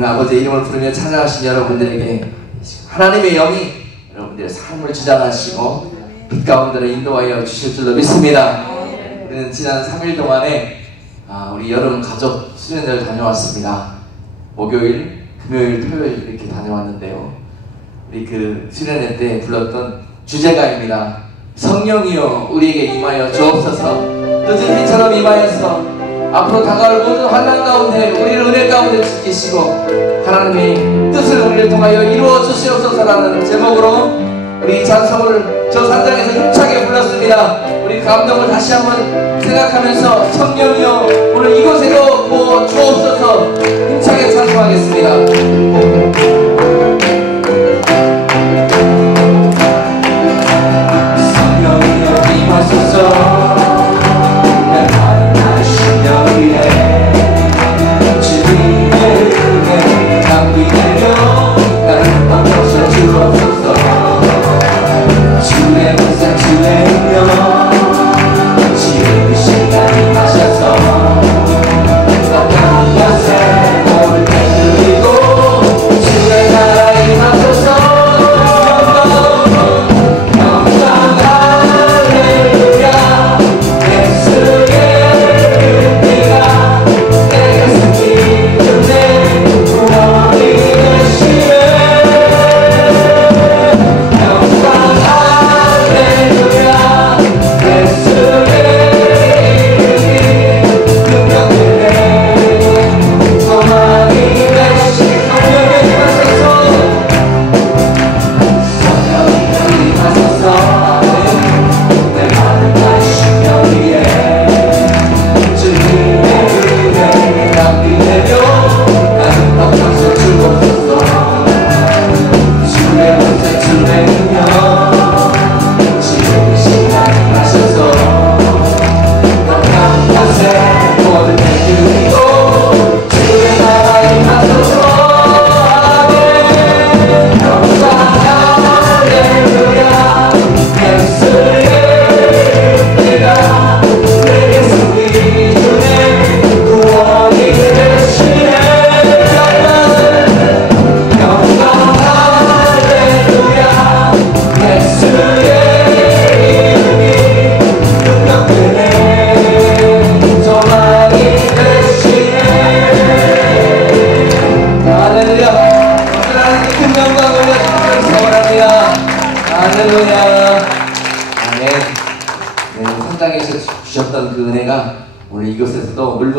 오늘 아버지의 이름을 부르며 찾아가신 여러분들에게 하나님의 영이 여러분들의 삶을 주장하시고 빛 가운데로 인도하여 주실 줄로 믿습니다. 우리는 지난 3일 동안에 우리 여름 가족 수련회를 다녀왔습니다. 목요일, 금요일, 토요일 이렇게 다녀왔는데요. 우리 그 수련회 때 불렀던 주제가입니다. 성령이여 우리에게 임하여 주옵소서. 늦은 비처럼 임하여서 앞으로 다가올 모든 환난 가운데 우리를 은혜 가운데 지키시고 하나님의 뜻을 우리를 통하여 이루어 주시옵소서라는 제목으로 우리 찬송을 저 산장에서 힘차게 불렀습니다. 우리 감동을 다시 한번 생각하면서 성령이여 오늘 이곳에도 부어 주옵소서 힘차게 찬송하겠습니다. 성령이여 임하소서.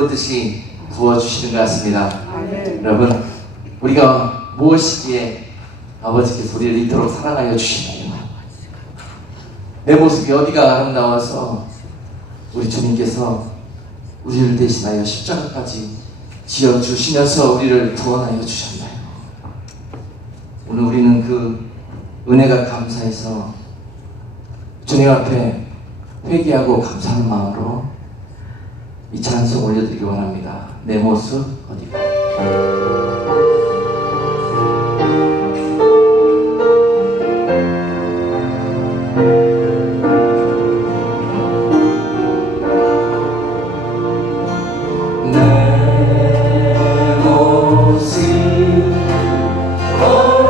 물붓듯이 부어주시는 것 같습니다. 여러분, 우리가 무엇이기에 아버지께서 우리를 이토록 사랑하여 주시나요? 내 모습이 어디가 아름다워서 우리 주님께서 우리를 대신하여 십자가까지 지어주시면서 우리를 구원하여 주셨나요? 오늘 우리는 그 은혜가 감사해서 주님 앞에 회개하고 감사하는 마음으로 이 찬송 올려드리기 원합니다. 내 모습 어디가? Oh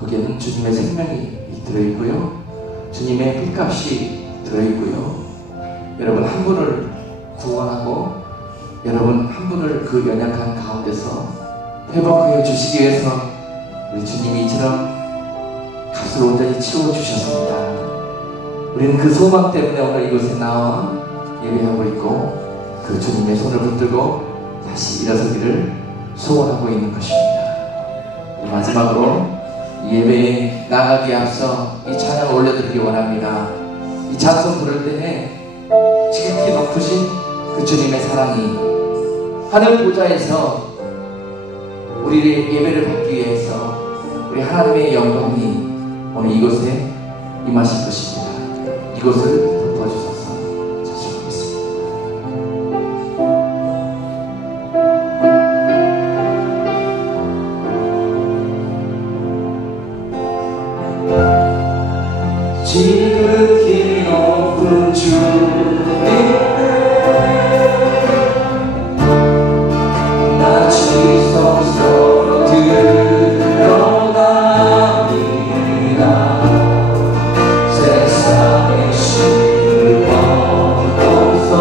거기에는 주님의 생명이 들어있고요, 주님의 핏값이 들어있고요, 여러분 한 분을 구원하고 여러분 한 분을 그 연약한 가운데서 회복하여 주시기 위해서 우리 주님이 이처럼 값을 온전히 치워주셨습니다. 우리는 그 소망 때문에 오늘 이곳에 나와 예배하고 있고 그 주님의 손을 붙들고 다시 일어서기를 소원하고 있는 것입니다. 마지막으로 이 예배에 나가기에 앞서 이 찬양을 올려드리기 원합니다. 이 찬송 부를 때에 지극히 높으신 그 주님의 사랑이 하늘 보좌에서 우리의 예배를 받기 위해서 우리 하나님의 영광이 오늘 이곳에 임하실 것입니다. 이곳을 덮어주셔서 자축하겠습니다. 지극히 높은 주님의 나 지성소로 들어갑니다. 세상의 신을 벗고서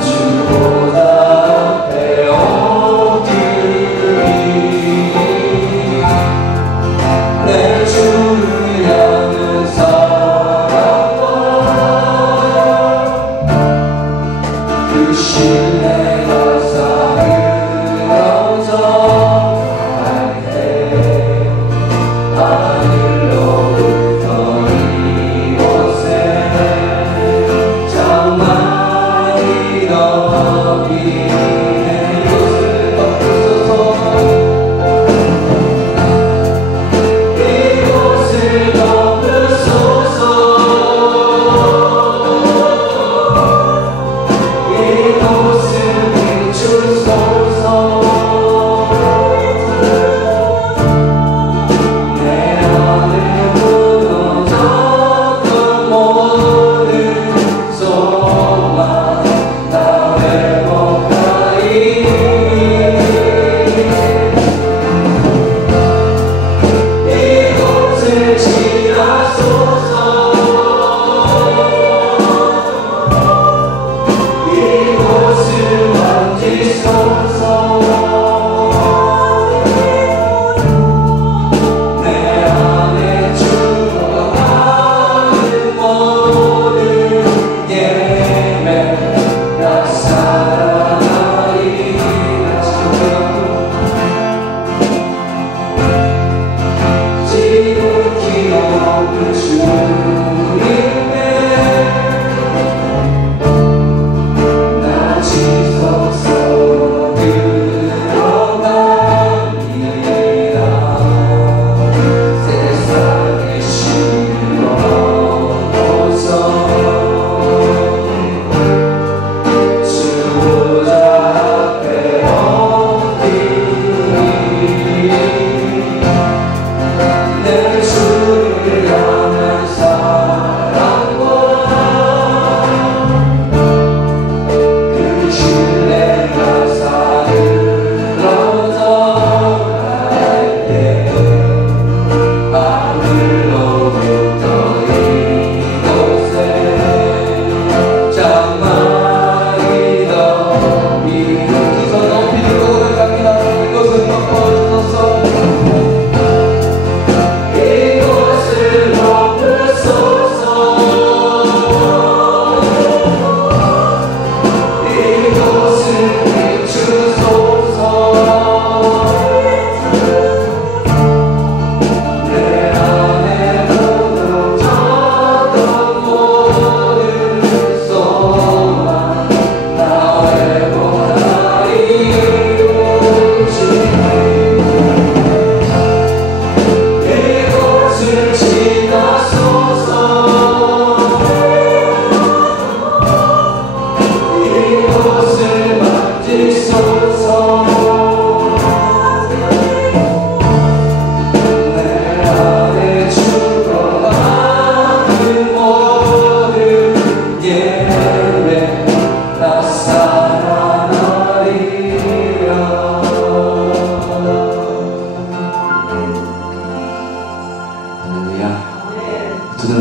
주보다 배워드리 내 주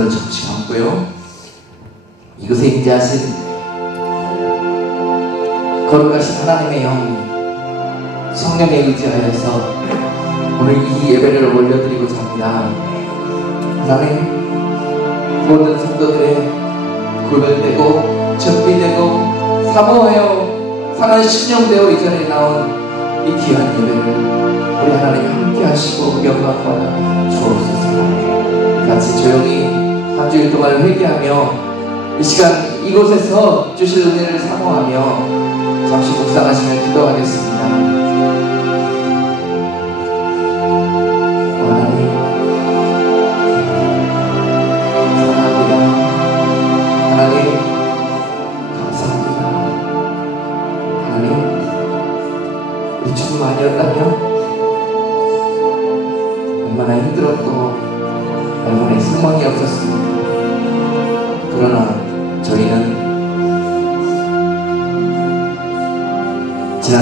손을 잠시 감고요. 이곳에 임재하신 거룩하신 하나님의 영 성령에 의지하여서 오늘 이 예배를 올려드리고자 합니다. 하나님, 모든 성도들의 구별되고 준비되고 사모하여 상한 신령되어 이 자리에 나온 이 귀한 예배를 우리 하나님 함께 하시고 영광받아 주옵소서. 같이 조용히 한 주일 동안 회개하며 이 시간 이곳에서 주실 은혜를 사모하며 잠시 묵상하시며 기도하겠습니다. 하나님, 사랑합니다. 하나님, 감사합니다. 하나님, 우리 주님 아니었다면 얼마나 힘들었고 얼마나 소망이 없었습니까? 그러나 저희는 지난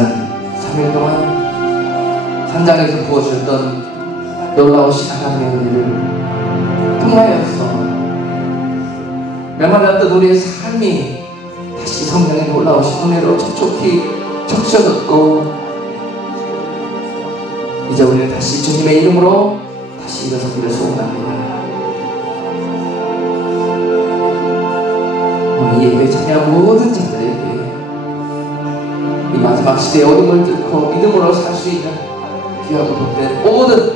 3일 동안 산장에서 부어주셨던 놀라우신 하나님의 은혜를 통하여서 메말랐던 우리의 삶이 다시 성령의 놀라우신 은혜로 촉촉히 적셔졌고, 이제 우리는 다시 주님의 이름으로 다시 일어서기를 소원합니다. 오늘 예배 참여한 모든 자들에게 이 마지막 시대의 어둠을 뚫고 믿음으로 살 수 있는 귀하고 복된 모든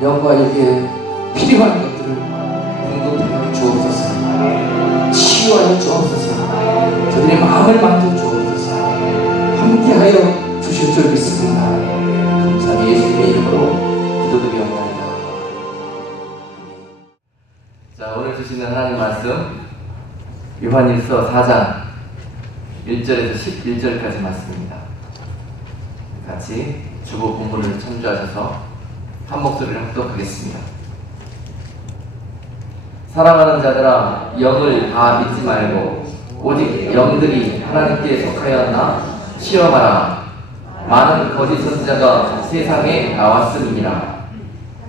영과 여기에 필요한 것들을 공급하여 주옵소서. 치유하여 주옵소서. 저들의 마음을 만져 주옵소서. 함께하여 주실 줄 믿습니다. 감사히 예수님의 이름으로 기도드리옵나이다. 자, 오늘 주시는 하나님 말씀 요한일서 4장 1절에서 11절까지 말씀입니다. 같이 주보 본문을 참조하셔서 한 목소리를 합독하겠습니다. 사랑하는 자들아, 영을 다 믿지 말고 오직 영들이 하나님께 속하였나 시험하라. 많은 거짓 선지자가 세상에 나왔음이니라.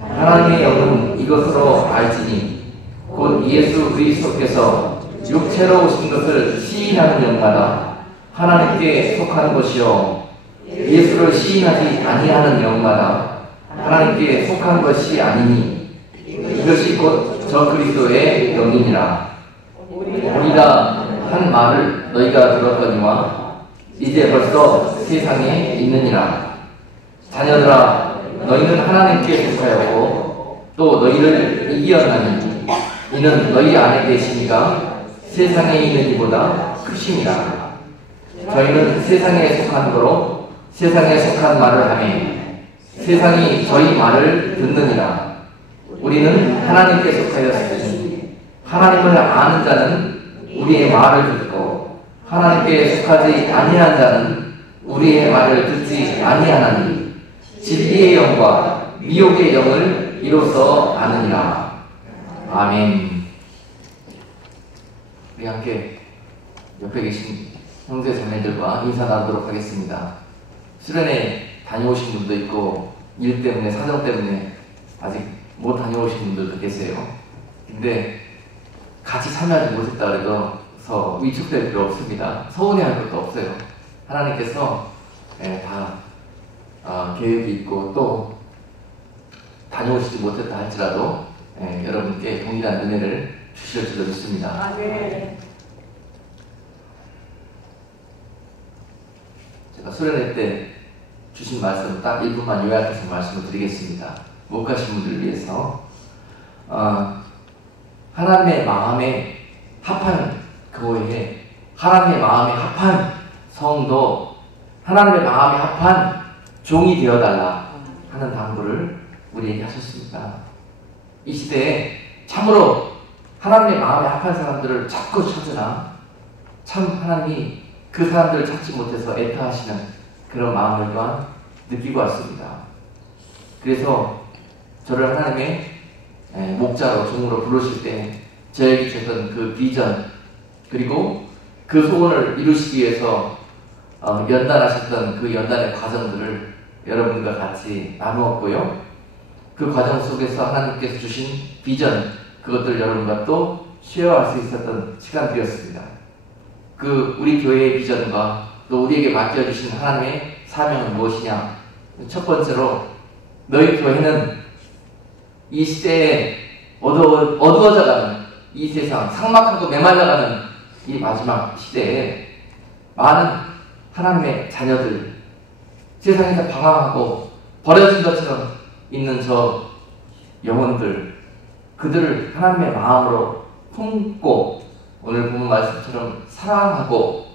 하나님의 영은 이것으로 알지니 곧 예수 그리스도께서 육체로 오신 것을 시인하는 영마다 하나님께 속하는 것이요, 예수를 시인하지 아니하는 영마다 하나님께 속한 것이 아니니 이것이 곧 저 그리스도의 영이니라. 우리가 한 말을 너희가 들었거니와 이제 벌써 세상에 있느니라. 자녀들아, 너희는 하나님께 속하였고 또 너희를 이기었나니 이는 너희 안에 계시니가 세상에 있는 이보다 크심이라. 저희는 세상에 속한 거로 세상에 속한 말을 하며 세상이 저희 말을 듣느니라. 우리는 하나님께 속하였으니 하나님을 아는 자는 우리의 말을 듣고 하나님께 속하지 아니한 자는 우리의 말을 듣지 아니하나니 진리의 영과 미혹의 영을 이로써 아느니라. 아멘. 우리 함께 옆에 계신 형제 자매들과 인사 나누도록 하겠습니다. 수련회 다녀오신 분도 있고 일 때문에, 사정 때문에 아직 못 다녀오신 분들도 계세요. 근데 같이 참여하지 못했다 그래서 위축될 필요 없습니다. 서운해할 것도 없어요. 하나님께서 다 계획이 있고 또 다녀오시지 못했다 할지라도 여러분께 동일한 은혜를 주실 줄로 믿습니다. 제가 수련회 때 주신 말씀 딱 1분만 요약해서 말씀을 드리겠습니다. 못 가신 분들을 위해서 하나님의 마음에 합한 교회에 하나님의 마음에 합한 성도, 하나님의 마음에 합한 종이 되어달라 하는 당부를 우리에게 하셨습니다. 이 시대에 참으로 하나님의 마음에 합한 사람들을 찾고 찾으나 참 하나님이 그 사람들을 찾지 못해서 애타하시는 그런 마음을 또한 느끼고 왔습니다. 그래서 저를 하나님의 목자로, 종으로 부르실 때 저에게 주셨던 그 비전, 그리고 그 소원을 이루시기 위해서 연단하셨던 그 연단의 과정들을 여러분과 같이 나누었고요. 그 과정 속에서 하나님께서 주신 비전, 그 그것들 여러분과 또 쉐어할 수 있었던 시간들이었습니다. 우리 교회의 비전과 또 우리에게 맡겨주신 하나님의 사명은 무엇이냐? 첫 번째로 너희 교회는 이 시대에 어두워져가는 이 세상, 삭막하고 메말라가는 이 마지막 시대에 많은 하나님의 자녀들, 세상에서 방황하고 버려진 것처럼 있는 저 영혼들, 그들을 하나님의 마음으로 품고 오늘 본문 말씀처럼 사랑하고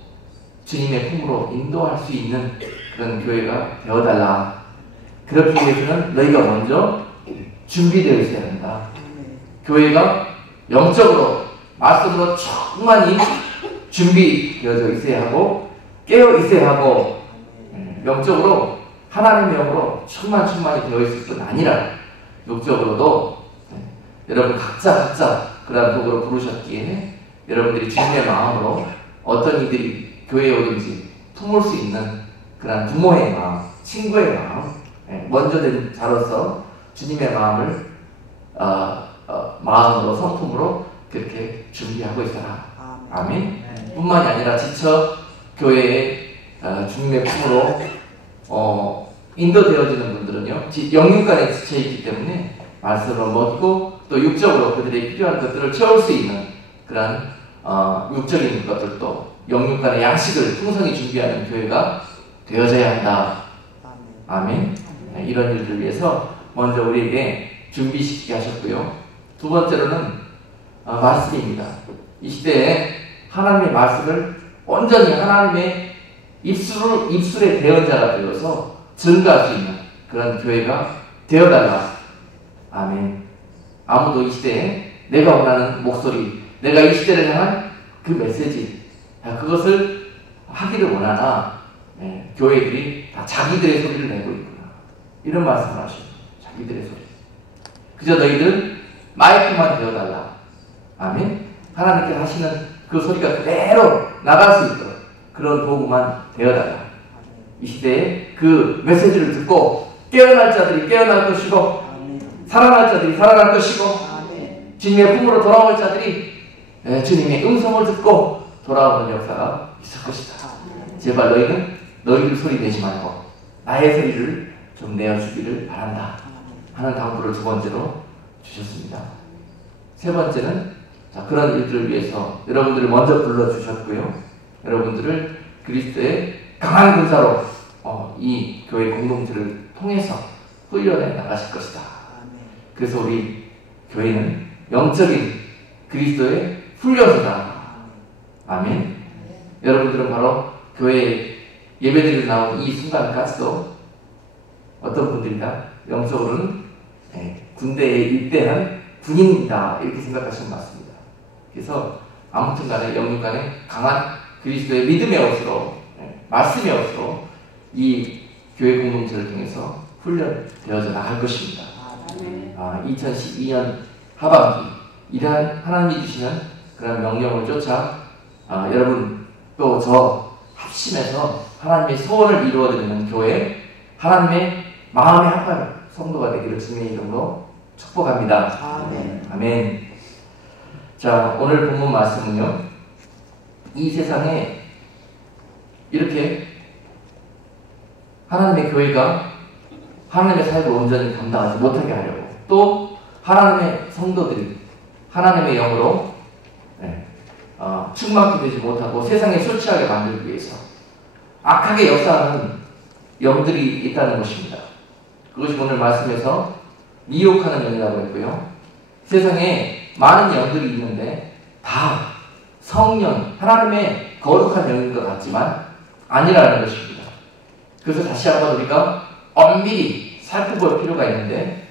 주님의 품으로 인도할 수 있는 그런 교회가 되어달라. 그렇기 위해서는 너희가 먼저 준비되어 있어야 한다. 교회가 영적으로 말씀으로 충만히 준비되어져 있어야 하고 깨어 있어야 하고 영적으로 하나님의 영으로 충만히 되어 있을 뿐 아니라 육적으로도 여러분 각자 그러한 도구로 부르셨기에 여러분들이 주님의 마음으로 어떤 이들이 교회에 오든지 품을 수 있는 그런 부모의 마음, 친구의 마음, 먼저 된 자로서 주님의 마음을 마음으로 성품으로 그렇게 준비하고 있어라. 아멘. 뿐만이 아니라 지쳐 교회에 주님의 품으로 인도되어지는 분들은요, 영육간에 지쳐있기 때문에 말씀을 먹이고 또 육적으로 그들의 필요한 것들을 채울 수 있는 그런 육적인 것들도 영육간의 양식을 풍성히 준비하는 교회가 되어져야 한다. 아멘. 이런 일들을 위해서 먼저 우리에게 준비시키게 하셨고요. 두 번째로는 말씀입니다. 이 시대에 하나님의 말씀을 온전히 하나님의 입술의 대언자가 되어서 증거할 수 있는 그런 교회가 되어달라. 아멘. 아무도 이 시대에 내가 원하는 목소리, 내가 이 시대를 향한 그 메시지, 그것을 하기를 원하나 교회들이 다 자기들의 소리를 내고 있구나. 이런 말씀을 하시고 자기들의 소리. 그저 너희들 마이크만 되어달라. 아멘. 하나님께서 하시는 그 소리가 그대로 나갈 수 있도록 그런 도구만 되어달라. 이 시대에 그 메시지를 듣고 깨어날 자들이 깨어날 것이고 살아날 자들이 살아날 것이고 주님의 품으로 돌아올 자들이 주님의 음성을 듣고 돌아오는 역사가 있을 것이다. 제발 너희는 너희들 소리 내지 말고 나의 소리를 좀 내어주기를 바란다 하는 당부를 두 번째로 주셨습니다. 세 번째는 그런 일들을 위해서 여러분들을 먼저 불러주셨고요. 여러분들을 그리스도의 강한 군사로 이 교회 공동체를 통해서 훈련해 나가실 것이다. 그래서 우리 교회는 영적인 그리스도의 훈련소다. 아멘. 여러분들은 바로 교회에 예배드리러 나온 이 순간까지도 어떤 분들이다? 영적으로는 군대에 입대한 군인이다. 이렇게 생각하시면 맞습니다. 그래서 아무튼 간에 영육 간에 강한 그리스도의 믿음의 옷으로 말씀의 옷으로 이 교회 공동체를 통해서 훈련되어져 나갈 것입니다. 2012년 하반기 이러한 하나님이 주시는 그런 명령을 쫓아 여러분 또 저 합심해서 하나님의 소원을 이루어드리는 교회, 하나님의 마음의 합한 성도가 되기를 주님의 이름으로 축복합니다. 아멘. 아멘. 자, 오늘 본문 말씀은요, 이 세상에 이렇게 하나님의 교회가 하나님의 사역을 온전히 감당하지 못하게 하려고, 또 하나님의 성도들이 하나님의 영으로 충만케 되지 못하고 세상에 술 취하게 만들기 위해서 악하게 역사하는 영들이 있다는 것입니다. 그것이 오늘 말씀에서 미혹하는 영이라고 했고요. 세상에 많은 영들이 있는데 다 성령, 하나님의 거룩한 영인 것 같지만 아니라는 것입니다. 그래서 다시 한번 우리가 엄밀히 살펴볼 필요가 있는데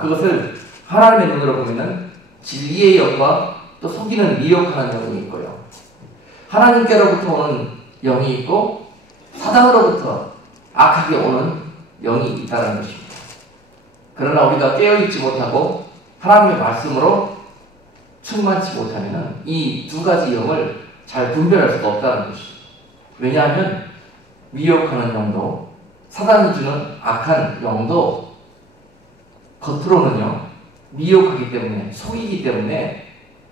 그것을 하나님의 눈으로 보면은 진리의 영과 또 속이는 미혹하는 영이 있고요. 하나님께로부터 오는 영이 있고 사단으로부터 악하게 오는 영이 있다는 것입니다. 그러나 우리가 깨어있지 못하고 하나님의 말씀으로 충만치 못하면 이 두 가지 영을 잘 분별할 수가 없다는 것입니다. 왜냐하면 미혹하는 영도 사단이 주는 악한 영도 겉으로는요 미혹하기 때문에, 속이기 때문에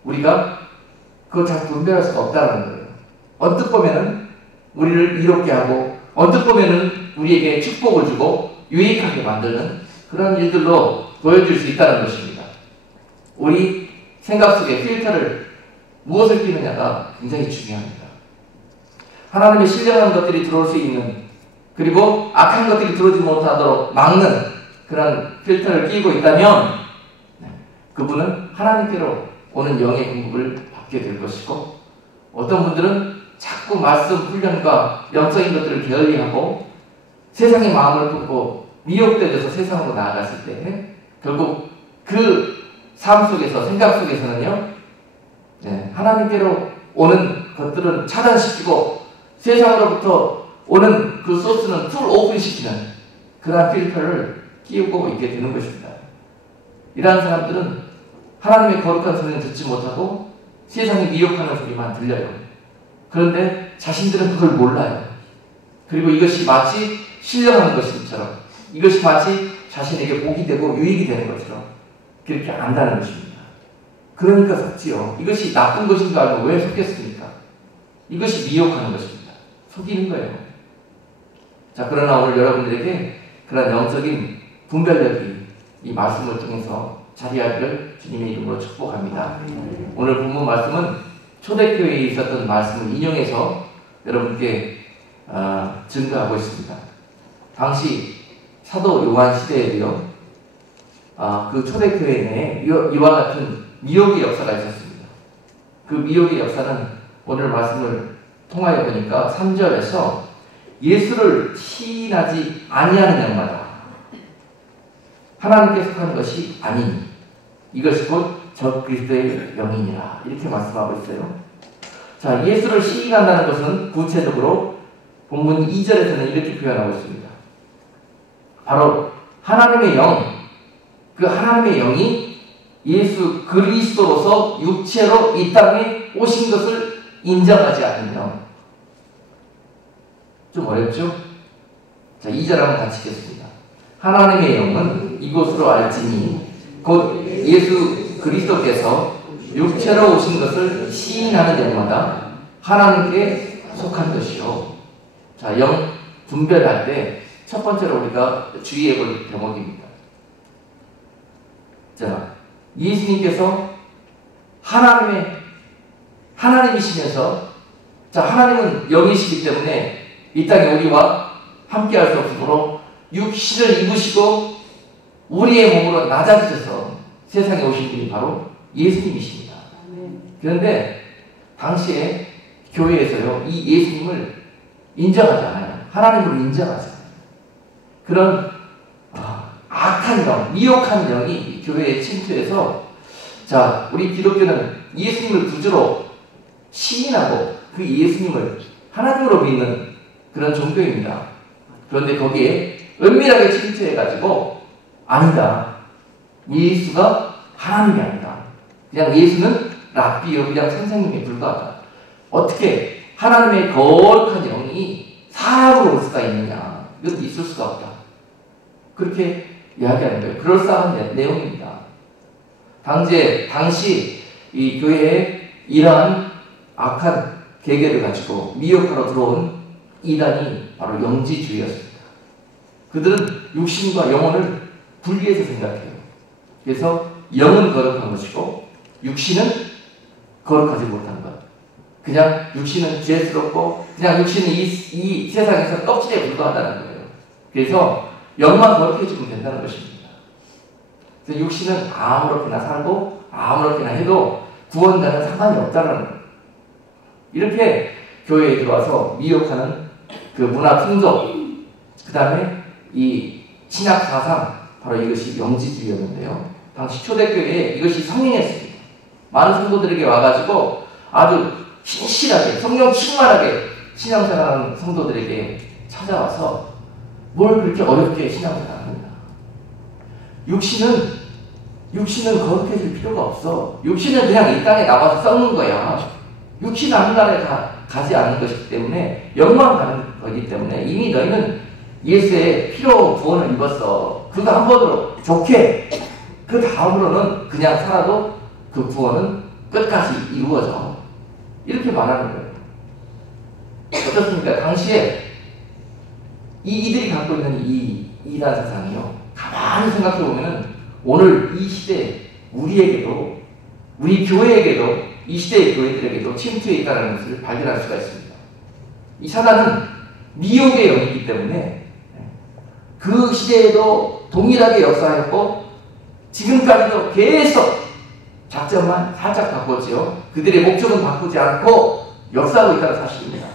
우리가 그걸 잘 분별할 수가 없다는 거예요. 언뜻 보면은 우리를 이롭게 하고, 언뜻 보면은 우리에게 축복을 주고 유익하게 만드는 그런 일들로 보여줄 수 있다는 것입니다. 우리 생각 속에 필터를 무엇을 끼느냐가 굉장히 중요합니다. 하나님의 신령한 것들이 들어올 수 있는, 그리고 악한 것들이 들어오지 못하도록 막는 그런 필터를 끼고 있다면 그분은 하나님께로 오는 영의 공급을 받게 될 것이고, 어떤 분들은 자꾸 말씀 훈련과 영적인 것들을 게을리하고 세상의 마음을 품고 미혹되어서 세상으로 나아갔을 때 결국 그 삶 속에서, 생각 속에서는요, 하나님께로 오는 것들은 차단시키고 세상으로부터 오는 그 소스는 풀 오픈시키는 그러한 필터를 끼우고 있게 되는 것입니다. 이러한 사람들은 하나님의 거룩한 소리는 듣지 못하고 세상이 미혹하는 소리만 들려요. 그런데 자신들은 그걸 몰라요. 그리고 이것이 마치 신령한 것처럼, 이것이 마치 자신에게 복이 되고 유익이 되는 것처럼 그렇게 안다는 것입니다. 그러니까 속지요. 이것이 나쁜 것인 줄 알고 왜 속겠습니까? 이것이 미혹하는 것입니다. 속이는 거예요. 자, 그러나 오늘 여러분들에게 그런 영적인 분별력이 이 말씀을 통해서 자리하기를 주님의 이름으로 축복합니다. 오늘 본문 말씀은 초대교회에 있었던 말씀을 인용해서 여러분께 증거하고 있습니다. 당시 사도 요한 시대에도요, 그 초대교회 내에 이와 같은 미혹의 역사가 있었습니다. 그 미혹의 역사는 오늘 말씀을 통하여 보니까 3절에서 예수를 시인하지 아니하는 영마다 하나님께 속한 것이 아닌 이것이 곧 적그리스도의 영이니라, 이렇게 말씀하고 있어요. 자, 예수를 시인한다는 것은 구체적으로 본문 2절에서는 이렇게 표현하고 있습니다. 바로 하나님의 영, 그 하나님의 영이 예수 그리스도로서 육체로 이 땅에 오신 것을 인정하지 않는 영. 좀 어렵죠? 자, 2절 한번 같이 읽겠습니다. 하나님의 영은 이곳으로 알지니 곧 예수 그리스도께서 육체로 오신 것을 시인하는 영마다 하나님께 속한 것이요. 자, 영 분별할 때 첫 번째로 우리가 주의해 볼 대목입니다. 자, 예수님께서 하나님이시면서, 자, 하나님은 영이시기 때문에 이 땅에 우리와 함께 할 수 없으므로 육신을 입으시고 우리의 몸으로 낮아지셔서 세상에 오신 분이 바로 예수님이십니다. 그런데 당시에 교회에서요, 이 예수님을 인정하지 않아요. 하나님으로 인정하지 않아요. 그런 악한 영, 미혹한 영이 교회에 침투해서, 자, 우리 기독교는 예수님을 구주로 시인하고 그 예수님을 하나님으로 믿는 그런 종교입니다. 그런데 거기에 은밀하게 침투해가지고, 아니다, 예수가 하나님이 아니다, 그냥 예수는 랍비요, 그냥 선생님에 불과하다. 어떻게 하나님의 거룩한 영이 사람으로 올 수가 있느냐, 이건 있을 수가 없다, 그렇게 이야기하는 거예요. 그럴싸한 내용입니다. 당시 이 교회에 이러한 악한 계계를 가지고 미혹하러 들어온 이단이 바로 영지주의였습니다. 그들은 육신과 영혼을 분리해서 생각해요. 그래서 영은 거룩한 것이고 육신은 거룩하지 못한 것. 그냥 육신은 죄스럽고 그냥 육신은 이 세상에서 껍질에 불과하다는 거예요. 그래서 영만 거룩해지면 된다는 것입니다. 그래서 육신은 아무렇게나 살고 아무렇게나 해도 구원자는 상관이 없다는 거예요. 이렇게 교회에 들어와서 미혹하는 그 문화 풍속, 그 다음에 이 신약 사상, 바로 이것이 영지주의였는데요. 당시 초대교회에 이것이 성행했습니다. 많은 성도들에게 와가지고 아주 신실하게, 성령 충만하게 신앙생활하는 성도들에게 찾아와서 뭘 그렇게 어렵게 신앙생활합니다. 육신은 거룩해질 필요가 없어. 육신은 그냥 이 땅에 나와서 썩는 거야. 육신 하늘나라에 가지 않는 것이기 때문에 영만 가는 거기 때문에 이미 너희는 예수의 피로 구원을 입었어. 그거 한 번으로 좋게 그 다음으로는 그냥 살아도 그 구원은 끝까지 이루어져. 이렇게 말하는 거예요. 어떻습니까? 당시에 이들이 갖고 있는 이 이단 세상이요. 가만히 생각해 보면은 오늘 이 시대 우리에게도, 우리 교회에게도, 이 시대의 교회들에게도 침투해 있다는 것을 발견할 수가 있습니다. 이 사단은 미혹의 영이기 때문에 그 시대에도 동일하게 역사했고 지금까지도 계속 작전만 살짝 바꿨지요. 그들의 목적은 바꾸지 않고 역사하고 있다는 사실입니다.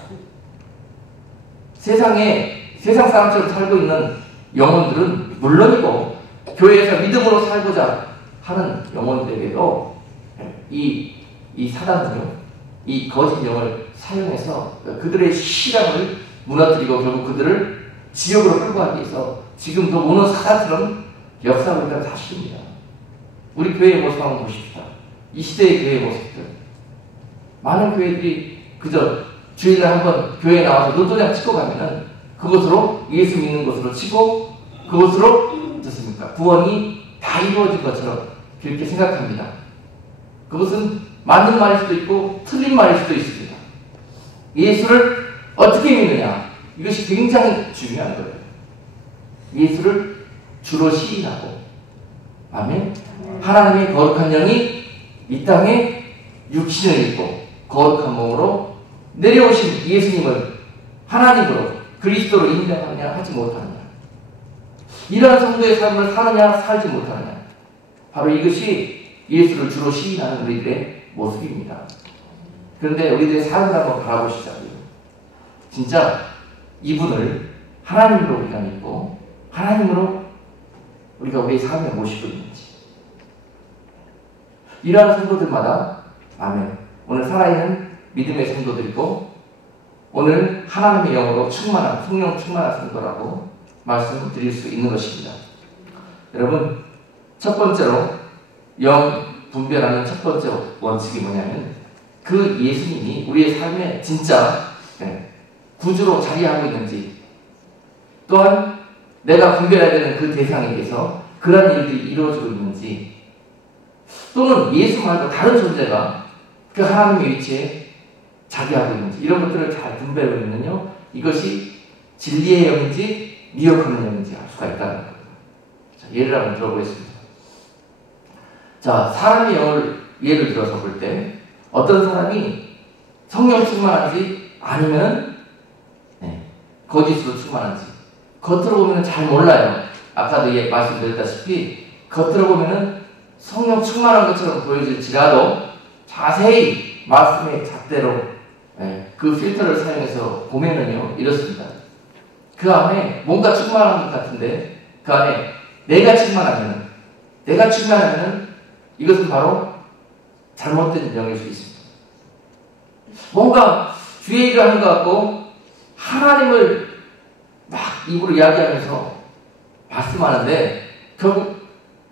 세상 사람처럼 살고 있는 영혼들은 물론이고 교회에서 믿음으로 살고자 하는 영혼들에게도 이 사단은요, 이 거짓 영을 사용해서 그들의 신앙을 무너뜨리고 결국 그들을 지옥으로 끌고 가기 위해서 지금도 오는 사단처럼 역사하고 있다는 사실입니다. 우리 교회의 모습 한번 보십시다. 이 시대의 교회의 모습들. 많은 교회들이 그저 주일날 한번 교회에 나와서 노도장 치고 가면은 그것으로 예수 믿는 것으로 치고 그것으로 어떻습니까? 구원이 다 이루어진 것처럼 그렇게 생각합니다. 그것은 맞는 말일 수도 있고 틀린 말일 수도 있습니다. 예수를 어떻게 믿느냐? 이것이 굉장히 중요한 거예요. 예수를 주로 시인하고, 아멘. 하나님의 거룩한 영이 이 땅에 육신을 입고 거룩한 몸으로 내려오신 예수님을 하나님으로 그리스도로 인정하느냐 하지 못하느냐, 이러한 성도의 삶을 사느냐 살지 못하느냐, 바로 이것이 예수를 주로 시인하는 우리들의 모습입니다. 그런데 우리들의 삶을 한번 바라보시자고요. 진짜 이분을 하나님으로 우리가 믿고 하나님으로 우리가 우리의 삶에 모시고 있는지, 이러한 성도들마다, 아멘, 오늘 살아있는 믿음의 성도들이고 오늘 하나님의 영으로 충만한, 성령 충만한 성도라고 말씀드릴 수 있는 것입니다. 여러분, 첫 번째로 영 분별하는 첫 번째 원칙이 뭐냐면 그 예수님이 우리의 삶에 진짜 구주로 자리하고 있는지, 또한 내가 분별해야 되는 그 대상에게서 그런 일들이 이루어지고 있는지, 또는 예수 말고 다른 존재가 그 하나님의 위치에 자리하고 있는지, 이런 것들을 잘 분별하면요, 이것이 진리의 영인지 미혹하는 영인지 알 수가 있다는 거예요. 자, 예를 한번 들어보겠습니다. 자, 사람의 영을 예를 들어서 볼 때 어떤 사람이 성령 충만한지 아니면 거짓으로 충만한지 겉으로 보면 잘 몰라요. 아까도 말씀드렸다시피 겉으로 보면 성령 충만한 것처럼 보여질지라도 자세히 말씀의 잣대로 그 필터를 사용해서 보면은요, 이렇습니다. 그 안에 뭔가 충만한 것 같은데 그 안에 내가 충만하면은 이것은 바로 잘못된 영일 수 있습니다. 뭔가 주의 일을 하는 것 같고 하나님을 막 입으로 이야기하면서 말씀하는데 결국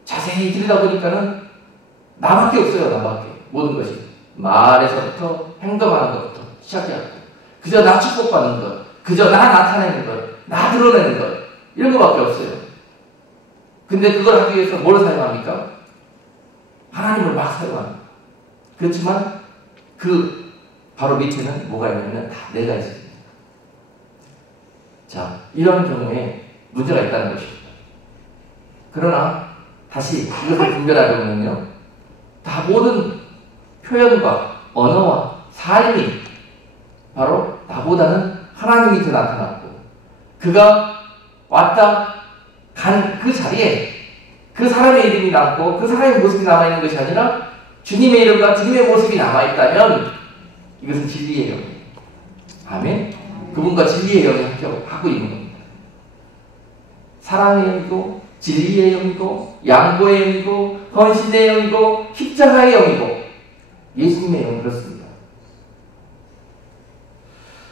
자세히 들여다보니까는 나밖에 없어요. 나밖에. 모든 것이 말에서부터 행동하는 것부터 시작해갖고 그저 나 축복받는 것, 그저 나 나타내는 것, 나 드러내는 것, 이런 것밖에 없어요. 근데 그걸 하기 위해서 뭘 사용합니까? 하나님을 막 사용합니다. 그렇지만 그 바로 밑에는 뭐가 있냐면 다 내가 있습니다. 자, 이런 경우에 문제가 있다는 것입니다. 그러나 다시 이것을 분별하려면요, 다 모든 표현과 언어와 삶이 바로 나보다는 하나님이 더 나타났고 그가 왔다 간 그 자리에 그 사람의 이름이 남고 그 사람의 모습이 남아있는 것이 아니라 주님의 이름과 주님의 모습이 남아있다면 이것은 진리의 영이에요. 아멘? 그분과 진리의 영이 하고 있는 겁니다. 사랑의 영이고 진리의 영이고 양보의 영이고 헌신의 영이고 십자가의 영이고 예수님의 영이 그렇습니다.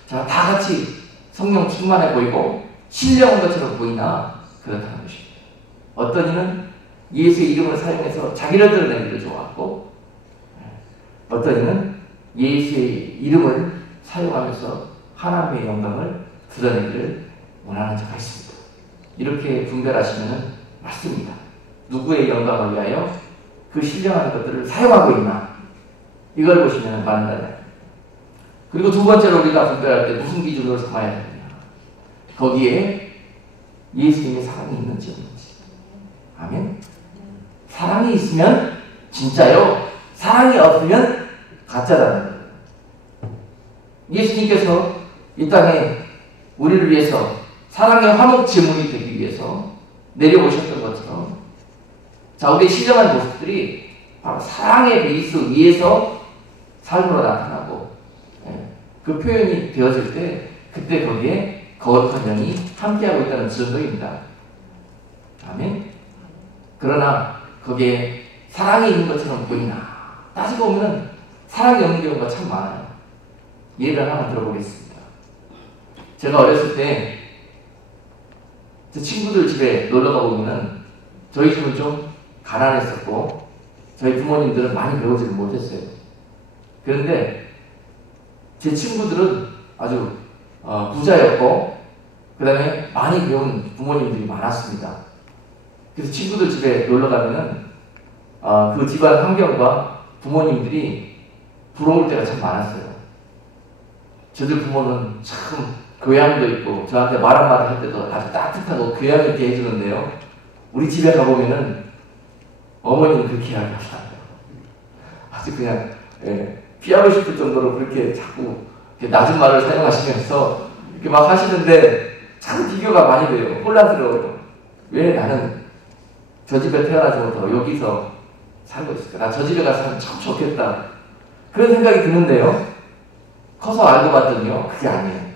자, 다 같이 성령 충만해 보이고 신령한 것처럼 보이나 그렇다는 것입니다. 어떤 이는 예수의 이름을 사용해서 자기를 드러내기를 좋아하고 어떤 이는 예수의 이름을 사용하면서 하나님의 영광을 드러내기를 원하는 자가 있습니다. 이렇게 분별하시면 맞습니다. 누구의 영광을 위하여 그 신령한 것들을 사용하고 있나, 이걸 보시면 맞는다. 그리고 두 번째로 우리가 분별할 때 무슨 기준으로 삼아야 되느냐, 거기에 예수님의 사랑이 있는지 없는지. 아멘. 사랑이 있으면 진짜요, 사랑이 없으면 가짜라는 거예요. 예수님께서 이 땅에 우리를 위해서 사랑의 화목 제물이 되기 위해서 내려오셨던 것처럼, 자, 우리의 신령한 모습들이 바로 사랑의 베이스 위에서 삶으로 나타나고, 그 표현이 되어질 때 그때 거기에 거룩한 영이 함께하고 있다는 증거입니다. 아멘. 그러나 거기에 사랑이 있는 것처럼 보이나, 따지고 보면 사랑이 없는 경우가 참 많아요. 예를 하나 들어보겠습니다. 제가 어렸을 때 제 친구들 집에 놀러가 보면은, 저희 집은 좀 가난했었고 저희 부모님들은 많이 배우지를 못했어요. 그런데 제 친구들은 아주 부자였고, 그 다음에 많이 배운 부모님들이 많았습니다. 그래서 친구들 집에 놀러 가면은 그 집안 환경과 부모님들이 부러울 때가 참 많았어요. 저들 부모는 참 교양도 있고 저한테 말 한마디 할 때도 아주 따뜻하고 교양 있게 해주는데요, 우리 집에 가보면은 어머니는 그렇게 이야기하지 않아요. 아주 그냥 피하고 싶을 정도로 그렇게 자꾸 이렇게 낮은 말을 사용하시면서 이렇게 막 하시는데 참 비교가 많이 돼요. 혼란스러워요. 왜 나는 저 집에 태어나지 못하고 여기서 살고 있을까? 나 저 집에 가서 살면 참 좋겠다. 그런 생각이 드는데요, 커서 알고 봤더니요, 그게 아니에요.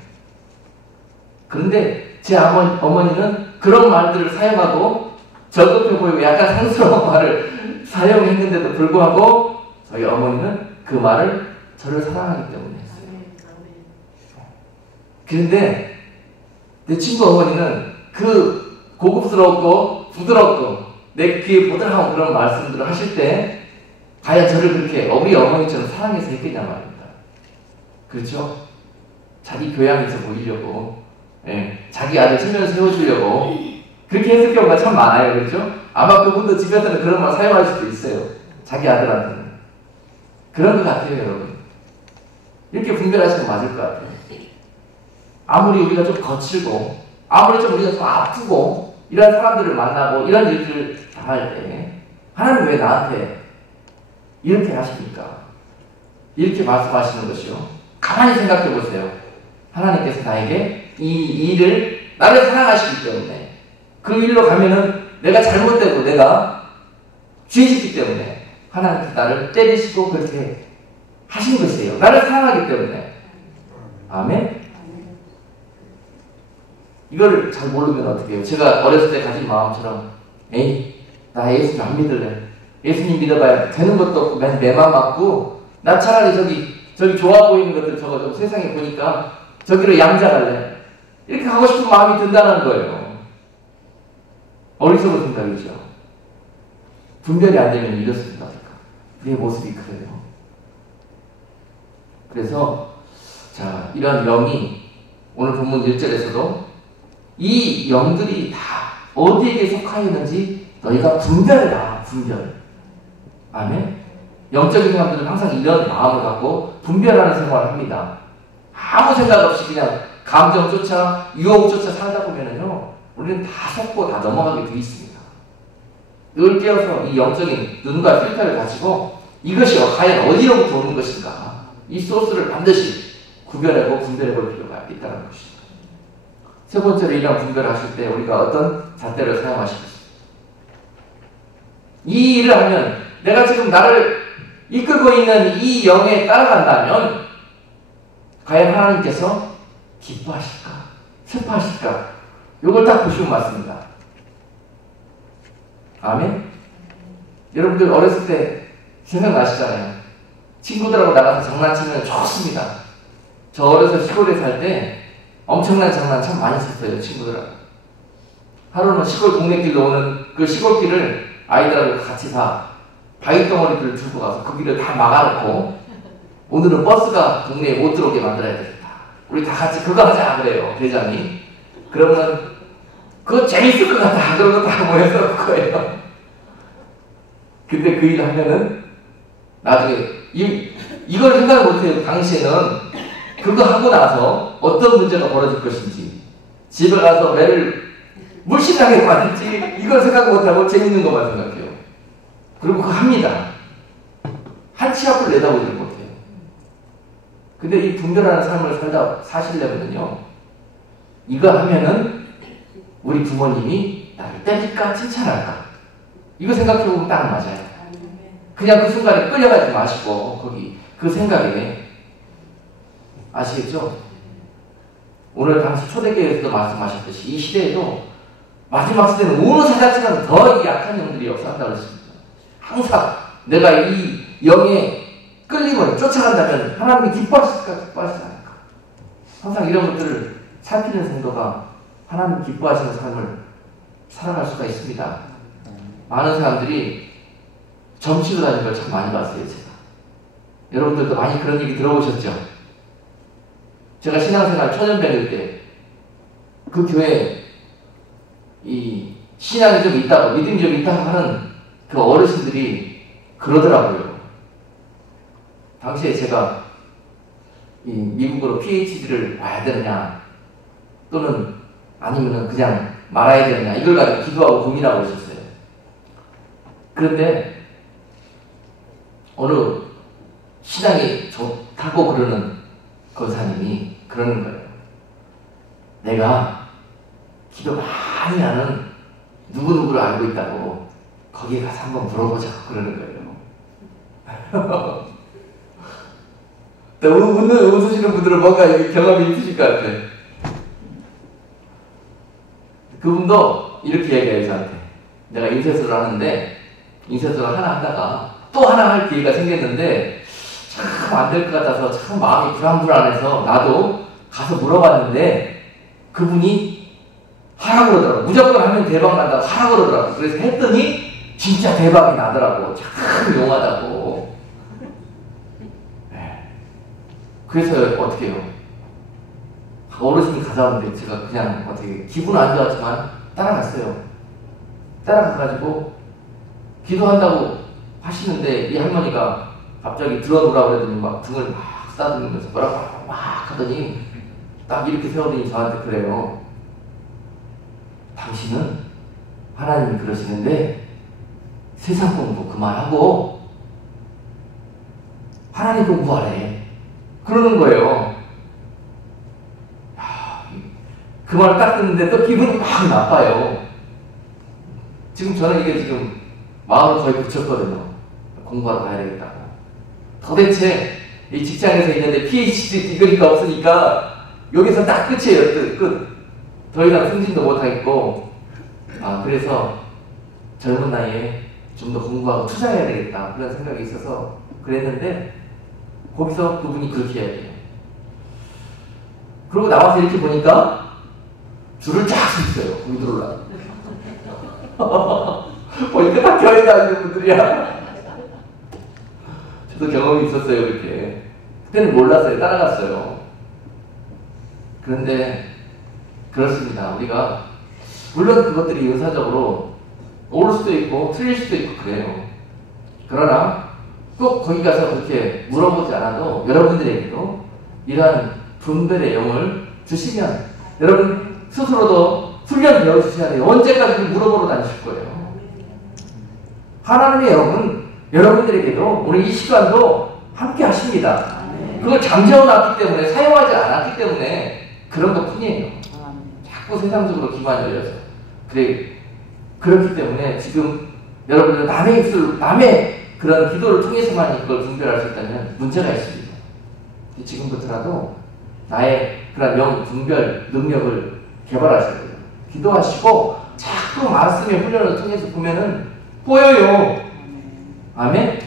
그런데 제 어머니는 그런 말들을 사용하고 저급해 보이고 약간 상스러운 말을 사용했는데도 불구하고 저희 어머니는 그 말을 저를 사랑하기 때문에 했어요. 그런데 내 친구 어머니는 그 고급스럽고 부드럽고 내 귀에 보들하고 그런 말씀들을 하실 때 과연 저를 그렇게 우리 어머니처럼 사랑해서 했겠냐 말입니다. 그렇죠? 자기 교양이 있어 보이려고, 자기 아들 체면 세워주려고 그렇게 했을 경우가 참 많아요. 그렇죠? 아마 그분도 집에서는 그런 말 사용할 수도 있어요. 자기 아들한테는. 그런 것 같아요, 여러분. 이렇게 분별하시면 맞을 것 같아요. 아무리 우리가 좀 거칠고, 아무리 좀 우리가 좀 아프고, 이런 사람들을 만나고, 이런 일들을 당할 때, 하나님 왜 나한테 이렇게 하십니까? 이렇게 말씀하시는 것이요. 가만히 생각해 보세요. 하나님께서 나에게 이 일을, 나를 사랑하시기 때문에, 그 일로 가면은 내가 잘못되고 내가 죄짓기 때문에 하나님께서 나를 때리시고 그렇게 하신 것이에요. 나를 사랑하기 때문에. 아멘? 이걸 잘 모르면 어떻게 해요? 제가 어렸을 때 가진 마음처럼, 에이, 나 예수님 안 믿을래. 예수님 믿어봐야 되는 것도 없고 맨 내만 맞고, 나 차라리 저기 좋아 보이는 것들 저거 좀 세상에 보니까 저기로 양자갈래. 이렇게 하고 싶은 마음이 든다는 거예요. 어리석은 생각이죠. 분별이 안 되면 이렇습니다. 내 모습이 그래요. 그래서 자, 이런 영이 오늘 본문 1절에서도 이 영들이 다 어디에게 속하였는지 너희가 분별해라. 분별. 아멘. 영적인 사람들은 항상 이런 마음을 갖고 분별하는 생활을 합니다. 아무 생각 없이 그냥 감정조차 유혹조차 살다 보면은요, 우리는 다 속고 다 넘어가게 되어 있습니다. 늘 깨어서 이 영적인 눈과 필터를 가지고 이것이 과연 어디로부터 오는 것인가, 이 소스를 반드시 구별하고 분별해 볼 필요가 있다는 것입니다. 세 번째로 이런 분별하실 때 우리가 어떤 잣대를 사용하시겠습니까? 이 일을 하면 내가 지금 나를 이끌고 있는 이 영에 따라간다면 과연 하나님께서 기뻐하실까? 슬퍼하실까? 이걸 딱 보시면 맞습니다. 아멘? 여러분들 어렸을 때 생각나시잖아요. 친구들하고 나가서 장난치면 좋습니다. 저 어려서 시골에 살 때 엄청난 장난 참 많이 했어요, 친구들하고. 하루는 시골 동네길로 오는 그 시골길을 아이들하고 같이 다 바위덩어리들을 들고 가서 그 길을 다 막아놓고, 오늘은 버스가 동네에 못 들어오게 만들어야 되겠다. 우리 다 같이 그거 하자 그래요, 대장이. 그러면 그거 재밌을 것 같다. 그러고 다 모여서 거예요. 근데 그 일을 하면은 나중에 이걸 생각을 못해요. 당시에는 그거 하고 나서 어떤 문제가 벌어질 것인지, 집에 가서 매를 물신나게 받을지 이걸 생각 못하고 재밌는 것만 생각해요. 그리고 그거 합니다. 한 치 앞을 내다보지 못해요. 근데 이 분별하는 삶을 사시려면요, 이거 하면은 우리 부모님이 나를 때릴까 칭찬할까, 이거 생각해보면 딱 맞아요. 그냥 그 순간에 끌려가지 마시고 거기 그 생각에, 아시겠죠? 오늘 당시 초대교회에서도 말씀하셨듯이 이 시대에도 마지막 시대는 어느 사자처럼 더 약한 영들이 역사한다고 했습니다. 항상 내가 이 영의 끌림을 쫓아간다면 하나님이 기뻐하실까 기뻐하시지 않을까, 항상 이런 것들을 살피는 성도가 하나님 기뻐하시는 삶을 살아갈 수가 있습니다. 많은 사람들이 점치고 다니는 걸 참 많이 봤어요. 제가. 여러분들도 많이 그런 얘기 들어보셨죠? 제가 신앙생활 초년배일 때 그 교회에 이 신앙이 좀 있다고, 믿음이 좀 있다고 하는 그 어르신들이 그러더라고요. 당시에 제가 이 미국으로 PhD를 와야 되느냐 또는 아니면은 그냥 말아야 되느냐, 이걸 가지고 기도하고 고민하고 있었어요. 그런데 어느 신앙이 좋다고 그러는 권사님이 그러는 거예요. 내가 기도 많이 하는 누구누구를 알고 있다고 거기에 가서 한번 물어보자고 그러는 거예요. 웃으시는 분들은 뭔가 경험이 있으실 것 같아요. 그분도 이렇게 얘기해요, 저한테. 내가 인쇄소를 하는데 인쇄소를 하나 하다가 또 하나 할 기회가 생겼는데 참 안 될 것 같아서 참 마음이 불안해서 나도 가서 물어봤는데 그분이 하라고 그러더라고. 무조건 하면 대박 난다고 하라고 그러더라고. 그래서 했더니 진짜 대박이 나더라고. 참 용하다고. 그래서 어떻게 해요? 어르신이 가자는데 제가 그냥 어떻게 기분은 안 좋았지만 따라갔어요. 따라가가지고 기도한다고 하시는데 이 할머니가 갑자기 들어오라 그러더니 막 등을 막 싸들면서 뭐라고 막 하더니 딱 이렇게 세우더니 저한테 그래요. 당신은 하나님이 그러시는데 세상 공부 그만하고 하나님 공부하래. 그러는 거예요. 그 말을 딱 듣는데 또 기분이 막 나빠요. 지금 저는 이게 지금 마음을 거의 굳혔거든요. 공부하러 가야 되겠다고. 도대체 이 직장에서 있는데 PhD 디그리가 없으니까 여기서 딱 끝이에요. 끝. 더 이상 승진도 못하겠고, 그래서 젊은 나이에 좀 더 공부하고 투자해야 되겠다 그런 생각이 있어서 그랬는데 거기서 그분이 그렇게 이야기해요. 그러고 나와서 이렇게 보니까 줄을 쫙 서 있어요. 거기 들어오려고. 보니까 다 교회 다니는 분들이야. 저도 경험이 있었어요. 그렇게. 그때는 몰랐어요. 따라갔어요. 그런데 그렇습니다. 우리가 물론 그것들이 은사적으로 옳을 수도 있고 틀릴 수도 있고 그래요. 그러나 꼭 거기 가서 그렇게 물어보지 않아도 여러분들에게도 이러한 분별의 영을 주시면 여러분 스스로도 훈련 배워주셔야 돼요. 언제까지 물어보러 다니실 거예요. 하나님의 영은 여러분들에게도 오늘 이 시간도 함께 하십니다. 그걸 잠재워놨기 때문에, 사용하지 않았기 때문에 그런 것 뿐이에요. 자꾸 세상적으로 기만 열려서. 그렇기 때문에 지금 여러분들 남의 입술, 남의 그런 기도를 통해서만 이걸 분별할 수 있다면 문제가 있습니다. 지금부터라도 나의 그런 영 분별 능력을 개발하셔야 돼요. 기도하시고 자꾸 말씀의 훈련을 통해서 보면은 보여요. 아멘?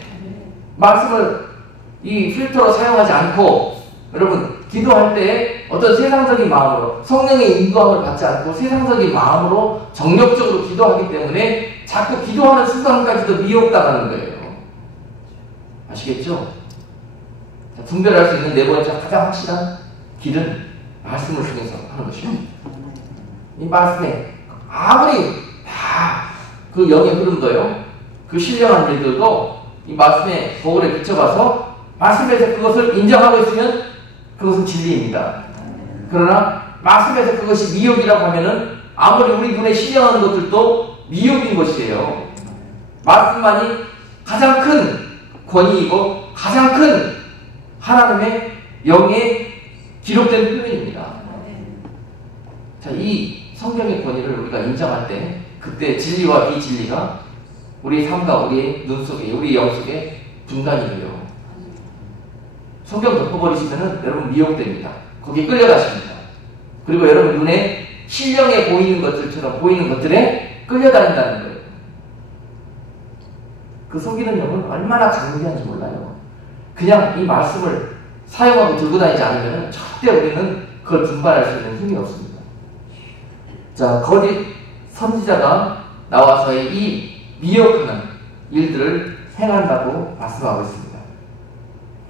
말씀을 이 필터로 사용하지 않고 여러분 기도할 때 어떤 세상적인 마음으로 성령의 인도함을 받지 않고 세상적인 마음으로 정력적으로 기도하기 때문에 자꾸 기도하는 순간까지도 미혹당하는 거예요. 아시겠죠? 자, 분별할 수 있는 네 번째 가장 확실한 길은 말씀을 통해서 하는 것입니다. 이 말씀에 아무리 다 그 영의 흐름도요, 그 그 신령한 일들도 이 말씀의 거울에 비춰봐서 말씀에서 그것을 인정하고 있으면 그것은 진리입니다. 그러나 말씀에서 그것이 미혹이라고 하면은 아무리 우리 눈에 신령한 것들도 미혹인 것이에요. 말씀만이 가장 큰 권위이고 가장 큰 하나님의 영에 기록된 표현입니다. 자, 이 성경의 권위를 우리가 인정할 때 그때 진리와 비진리가 우리의 삶과 우리의 눈 속에, 우리의 영 속에 분간이 돼요. 성경 덮어버리시면은 여러분 미혹됩니다. 거기에 끌려가십니다. 그리고 여러분 눈에 신령해 보이는 것들처럼 보이는 것들에 끌려다닌다는 거예요. 그 속이는 영은 얼마나 강력한지 몰라요. 그냥 이 말씀을 사용하고 들고 다니지 않으면 절대 우리는 그걸 분발할 수 있는 힘이 없습니다. 자, 거짓 선지자가 나와서 이 미혹하는 일들을 행한다고 말씀하고 있습니다.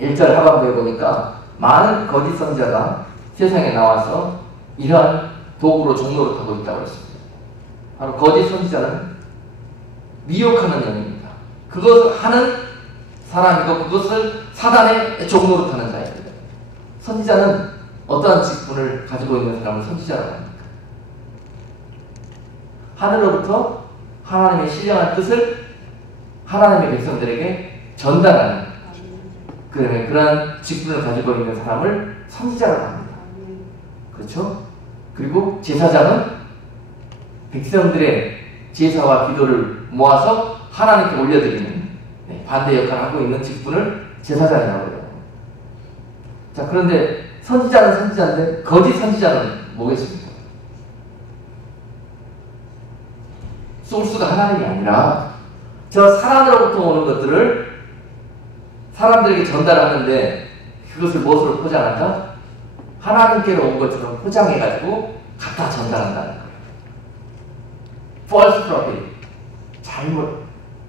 1절 하반부에 보니까 많은 거짓 선지자가 세상에 나와서 이러한 도구로 종로를 하고 있다고 했습니다. 바로 거짓 선지자는 미혹하는 영입니다. 그것을 하는 사람이고 그것을 사단의 종로로 타는 자입니다. 선지자는 어떠한 직분을 가지고 있는 사람을 선지자라고 합니까? 하늘로부터 하나님의 신령한 뜻을 하나님의 백성들에게 전달하는 그러한 직분을 가지고 있는 사람을 선지자라고 합니다. 그렇죠? 그리고 제사장은 백성들의 제사와 기도를 모아서 하나님께 올려드리는 반대 역할을 하고 있는 직분을 제사장이라고 해요. 자, 그런데 선지자는 선지자인데 거짓 선지자는 뭐겠습니까? 소스가 하나님이 아니라 저 사람으로부터 오는 것들을 사람들에게 전달하는데 그것을 무엇으로 포장한다? 하나님께로 온 것처럼 포장해가지고 갖다 전달한다는 거예요. false prophet.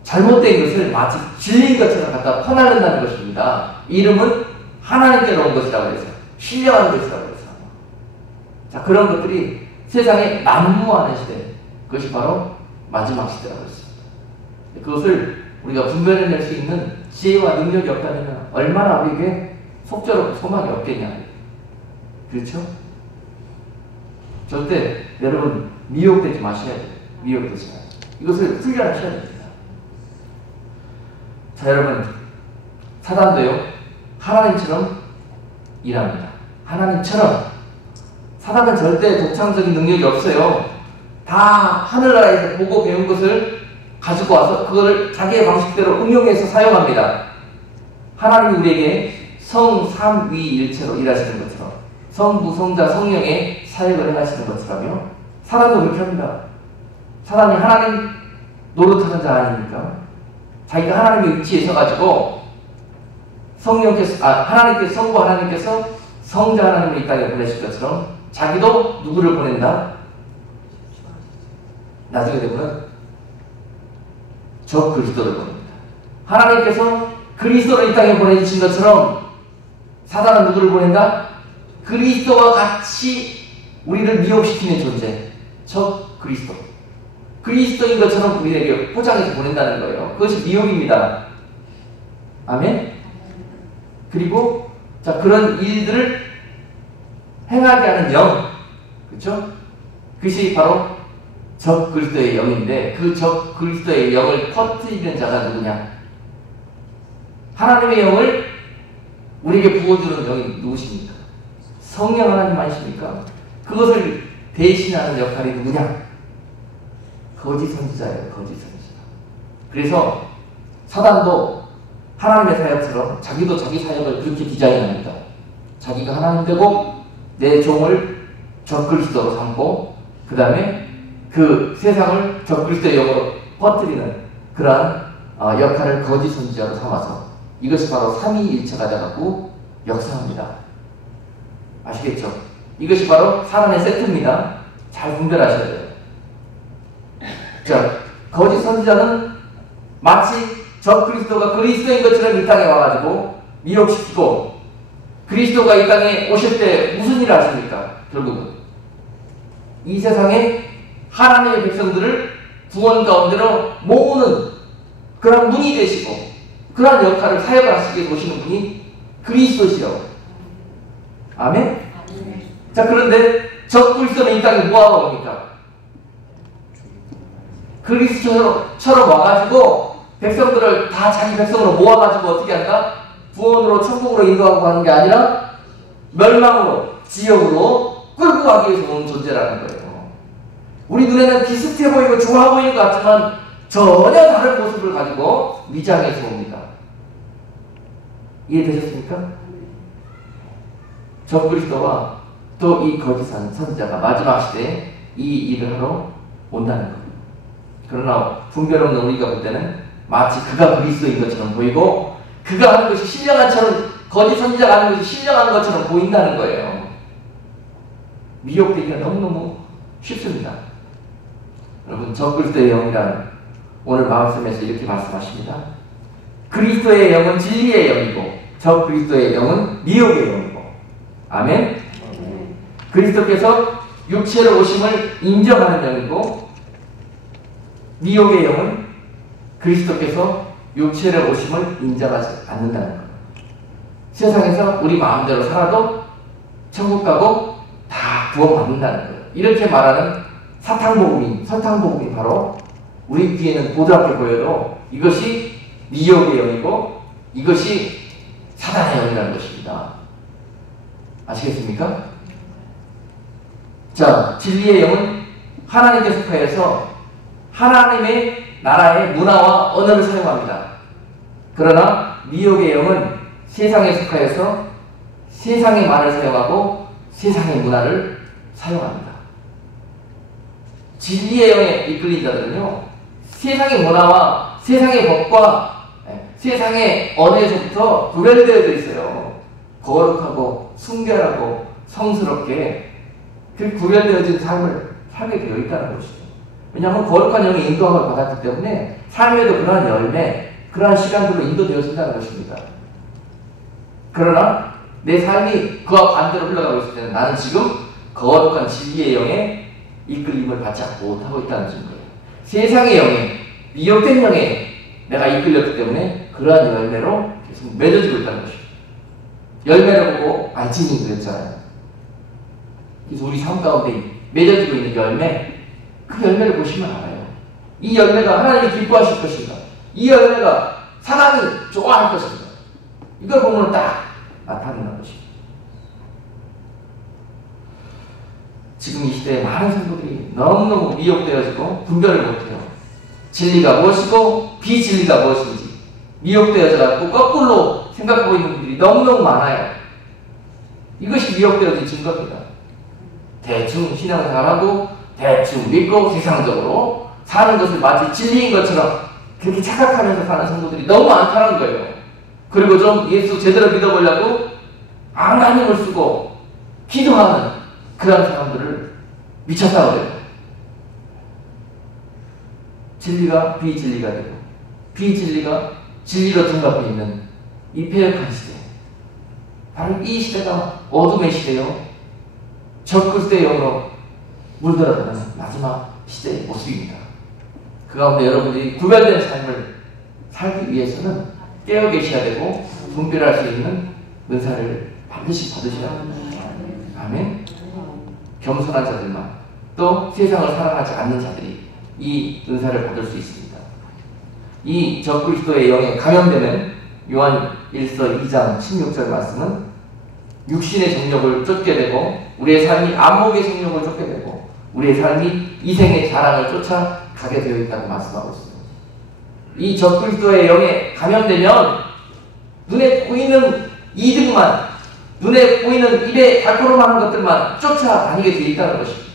잘못된 것을 마치 진리인 것처럼 갖다 퍼나른다는 것입니다. 이름은 하나님께로 온 것이라고 해서 신령한 것이라고 해서. 자, 그런 것들이 세상에 난무하는 시대, 그것이 바로 마지막 시대라고 했습니다. 그것을 우리가 분별해낼 수 있는 지혜와 능력이 없다면 얼마나 우리에게 속절없고 소망이 없겠냐. 그렇죠? 절대 여러분 미혹되지 마셔야 돼요. 미혹되지 마세요. 이것을 훈련하셔야 됩니다. 자, 여러분, 사단도요 하나님처럼 일합니다. 하나님처럼. 사단은 절대 독창적인 능력이 없어요. 다 하늘나라에서 보고 배운 것을 가지고 와서 그걸 자기의 방식대로 응용해서 사용합니다. 하나님이 우리에게 성, 삼, 위, 일체로 일하시는 것처럼 성부, 성자, 성령의 사역을 행하시는 것처럼요. 사단도 그렇게 합니다. 사단이 하나님 노릇하는 자 아닙니까? 자기가 하나님의 위치에 서가지고 하나님께서 성부 하나님께서 성자 하나님을 이 땅에 보내실 것처럼 자기도 누구를 보낸다? 나중에 되면 저 그리스도를 보냅니다. 하나님께서 그리스도를 이 땅에 보내주신 것처럼 사단은 누구를 보낸다? 그리스도와 같이 우리를 미혹시키는 존재, 저 그리스도. 그리스도인 것처럼 우리에게 포장해서 보낸다는 거예요. 그것이 미혹입니다. 아멘? 그리고 자, 그런 일들을 행하게 하는 영, 그렇죠? 그것이 바로 적 그리스도의 영인데 그 적 그리스도의 영을 퍼뜨리는 자가 누구냐? 하나님의 영을 우리에게 부어주는 영이 누구십니까? 성령 하나님 아니십니까? 그것을 대신하는 역할이 누구냐? 거짓 선지자예요. 거짓 선지자. 그래서 사단도 하나님의 사역처럼 자기도 자기 사역을 그렇게 디자인합니다. 자기가 하나님 되고 내 종을 적그리스도로 삼고 그 다음에 그 세상을 적그리스도의 영으로 퍼뜨리는 그러한 역할을 거짓 선지자로 삼아서 이것이 바로 삼위일체가 되어갖고 역사합니다. 아시겠죠? 이것이 바로 사단의 세트입니다. 잘 분별하셔야 돼요. 자, 거짓 선지자는 마치 적그리스도가 그리스도인 것처럼 이 땅에 와가지고 미혹시키고 그리스도가 이 땅에 오실 때 무슨 일을 하십니까? 결국은 이 세상에 하나님의 백성들을 구원 가운데로 모으는 그런 문이 되시고 그런 역할을 사역을 하시기 위해 오시는 분이 그리스도시라고. 아멘? 자, 그런데 적그리스도는 이 땅에 뭐하고 옵니까? 그리스도처럼 와가지고 백성들을 다 자기 백성으로 모아가지고 어떻게 한다? 구원으로 천국으로 인도하고 하는 게 아니라 멸망으로, 지옥으로 끌고 가기 위해서 오는 존재라는 거예요. 우리 눈에는 비슷해 보이고 좋아 보이는 것 같지만 전혀 다른 모습을 가지고 위장해서 옵니다. 이해되셨습니까? 적그리스도와 또 이 거짓 선지자가 마지막 시대에 이 일을 하러 온다는 거예요. 그러나 분별 없는 우리가 볼 때는 마치 그가 그리스도인 것처럼 보이고 그가 하는 것이 신령한 처럼 거짓 선지자가 하는 것이 신령한 것처럼 보인다는 거예요. 미혹되기가 너무너무 쉽습니다. 여러분, 적그리스도의 영이란 오늘 말씀에서 이렇게 말씀하십니다. 그리스도의 영은 진리의 영이고 적그리스도의 영은 미혹의 영이고. 아멘? 그리스도께서 육체로 오심을 인정하는 영이고 미혹의 영은 그리스도께서 육체로 오심을 인정하지 않는다는 거예요. 세상에서 우리 마음대로 살아도 천국 가고 다 구원받는다는 거예요. 이렇게 말하는 설탕복음이 바로 우리 귀에는 보드랍게 보여도 이것이 미혹의 영이고 이것이 사단의 영이라는 것입니다. 아시겠습니까? 자, 진리의 영은 하나님께 속하여서 하나님의 나라의 문화와 언어를 사용합니다. 그러나 미혹의 영은 세상에 속하여서 세상의 말을 사용하고 세상의 문화를 사용합니다. 진리의 영에 이끌린 자들은요, 세상의 문화와 세상의 법과 세상의 언어에서부터 구별되어져 있어요. 거룩하고 순결하고 성스럽게 그 구별되어진 삶을 살게 되어 있다는 것이죠. 왜냐하면 거룩한 영의 인도함을 받았기 때문에 삶에도 그러한 열매, 그러한 시간들로 인도되어진다는 것입니다. 그러나 내 삶이 그와 반대로 흘러가고 있을 때는 나는 지금 거룩한 진리의 영에 이끌림을 받지 못하고 있다는 증거예요. 세상의 영에, 미혹된 영에 내가 이끌렸기 때문에 그러한 열매로 계속 맺어지고 있다는 것입니다. 열매를 보고 알지니 그랬잖아요. 그래서 우리 삶 가운데 맺어지고 있는 열매, 그 열매를 보시면 알아요. 이 열매가 하나님이 기뻐하실 것인가? 이 열매가 사람이 좋아할 것인가? 이걸 보면 딱 나타나는 것입니다. 지금 이 시대에 많은 성도들이 너무너무 미혹되어지고 분별을 못해요. 진리가 무엇이고 비진리가 무엇인지 미혹되어져서 거꾸로 생각하고 있는 분들이 너무너무 많아요. 이것이 미혹되어진 증거입니다. 대충 신앙생활하고 대충 믿고 세상적으로 사는 것을 마치 진리인 것처럼 그렇게 착각하면서 사는 성도들이 너무 많다는 거예요. 그리고 좀 예수 제대로 믿어보려고 안간힘을 쓰고 기도하는 그런 사람들을 미쳤다고 그래요. 진리가 비진리가 되고 비진리가 진리로 둔갑해 있는 이 패역한 시대, 바로 이 시대가 어둠의 시대요, 적그리스도의 영으로 물들어가는 마지막 시대의 모습입니다. 그 가운데 여러분들이 구별된 삶을 살기 위해서는 깨어 계셔야 되고 분별할 수 있는 은사를 반드시 받으셔야 합니다. 아멘. 겸손한 자들만, 또 세상을 사랑하지 않는 자들이 이 은사를 받을 수 있습니다. 이 적그리스도의 영에 감염되는 요한 1서 2장 16절 말씀은 육신의 정욕을 쫓게 되고 우리의 삶이 안목의 정욕을 쫓게 되고 우리의 삶이 이생의 자랑을 쫓아가게 되어 있다고 말씀하고 있습니다. 이 적그리스도의 영에 감염되면 눈에 보이는 이득만, 눈에 보이는 입에 달콤한 것들만 쫓아다니게 되어 있다는 것입니다.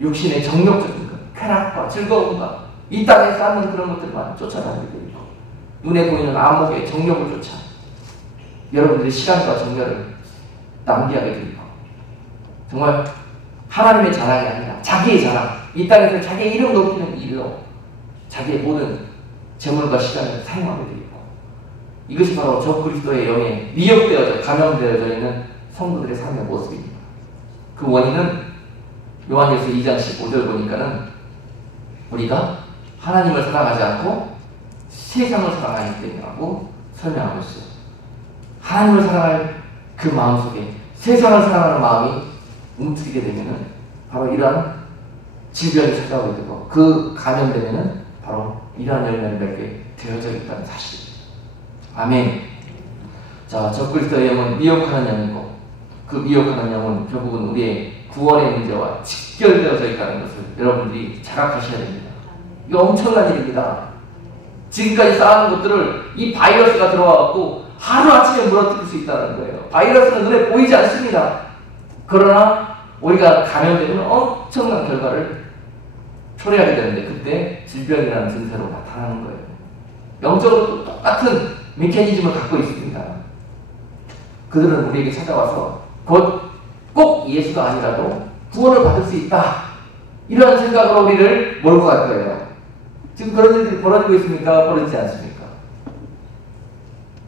육신의 정욕적인 것, 쾌락과 즐거움과 이 땅에 쌓는 그런 것들만 쫓아다니게 되어 있고 눈에 보이는 안목의 정욕을 쫓아 여러분들의 시간과 정열을 낭비하게 되어 있고 정말 하나님의 자랑이 아니라 자기의 자랑, 이 땅에서 자기의 이름 높이는 일로 자기의 모든 재물과 시간을 사용하게 되어 있고 이것이 바로 적그리스도의 영에 미혹되어져 감염되어져 있는 성도들의 삶의 모습입니다. 그 원인은 요한일서 2장 15절 보니까는 우리가 하나님을 사랑하지 않고 세상을 사랑하기 때문이라고 설명하고 있어요. 하나님을 사랑할 그 마음속에 세상을 사랑하는 마음이 움츠리게 되면은 바로 이러한 질병이 찾아오게 되고, 그 감염되면은 바로 이러한 열매를 맺게 되어져 있다는 사실입니다. 아멘. 자, 적그리스도의 영은 미혹하는 영이고, 그 미혹하는 영은 결국은 우리의 구원의 문제와 직결되어져 있다는 것을 여러분들이 자각하셔야 됩니다. 이거 엄청난 일입니다. 지금까지 쌓아놓은 것들을 이 바이러스가 들어와갖고 하루아침에 물어뜯을 수 있다는 거예요. 바이러스는 눈에 보이지 않습니다. 그러나 우리가 감염되면 엄청난 결과를 초래하게 되는데, 그때 질병이라는 증세로 나타나는 거예요. 영적으로 똑같은 메커니즘을 갖고 있습니다. 그들은 우리에게 찾아와서 꼭 예수가 아니라도 구원을 받을 수 있다, 이런 생각으로 우리를 몰고 갈 거예요. 지금 그런 일들이 벌어지고 있습니까? 벌어지지 않습니까?